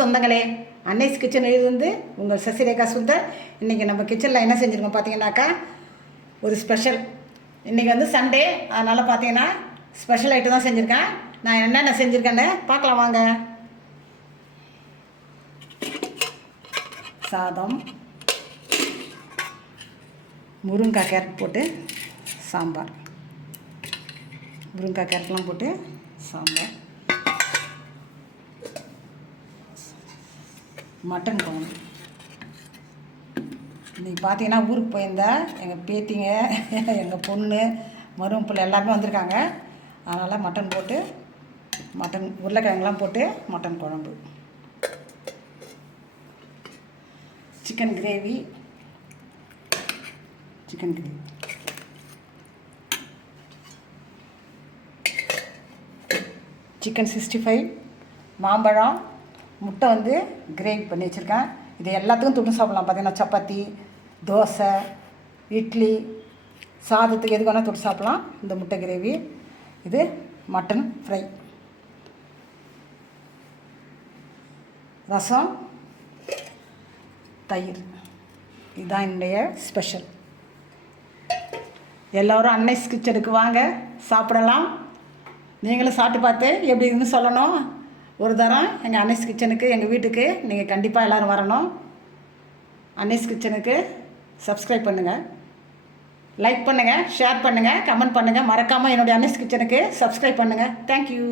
சொந்தங்களே. அன்னைஸ் கிச்சன் வந்து உங்கள் சசிரேகா சுந்தர். இன்றைக்கி நம்ம கிச்சனில் என்ன செஞ்சுருக்கோம் பார்த்தீங்கன்னாக்கா ஒரு ஸ்பெஷல் இன்றைக்கி வந்து சண்டே அதனால் பார்த்தீங்கன்னா ஸ்பெஷல் ஐட்டம் தான் செஞ்சுருக்கேன். நான் என்னென்ன செஞ்சுருக்கேன்னு பார்க்கலாம் வாங்க. சாதம் முருங்காய் கேரட் போட்டு சாம்பார். முருங்காய் கேரட்லாம் போட்டு சாம்பார். மட்டன் குழம்பு. இன்றைக்கி பார்த்தீங்கன்னா ஊருக்கு போயிருந்தா எங்கள் பேத்திங்க எங்கள் பொண்ணு மரும பிள்ளை எல்லாருமே வந்திருக்காங்க. அதனால் மட்டன் போட்டு மட்டன் உருளைக்கிழங்குலாம் போட்டு மட்டன் குழம்பு. Chicken gravy chicken gravy chicken sixty five மாம்பழம். முட்டை வந்து கிரேவி பண்ணி வச்சுருக்கேன். இது எல்லாத்துக்கும் தொட்டு சாப்பிட்லாம். பார்த்தீங்கன்னா சப்பாத்தி தோசை இட்லி சாதத்துக்கு எது வேணால் தொட்டு சாப்பிட்லாம். இந்த முட்டை கிரேவி இது மட்டன் ஃப்ரை ரசம் தயிர். இதுதான் என்னுடைய ஸ்பெஷல் எல்லோரும் அன்னைஸ் கிச்சனுக்கு வாங்க சாப்பிடலாம். நீங்களும் சாப்பிட்டு பார்த்து எப்படி இருக்குன்னு சொல்லணும். ஒரு தரம் எங்கள் அன்னைஸ் கிச்சனுக்கு எங்கள் வீட்டுக்கு நீங்கள் கண்டிப்பாக எல்லோரும் வரணும். அன்னைஸ் கிச்சனுக்கு சப்ஸ்கிரைப் பண்ணுங்கள் லைக் பண்ணுங்கள் ஷேர் பண்ணுங்கள் கமெண்ட் பண்ணுங்கள் மறக்காமல் என்னுடைய அன்னைஸ் கிச்சனுக்கு சப்ஸ்கிரைப் பண்ணுங்கள் தேங்க்யூ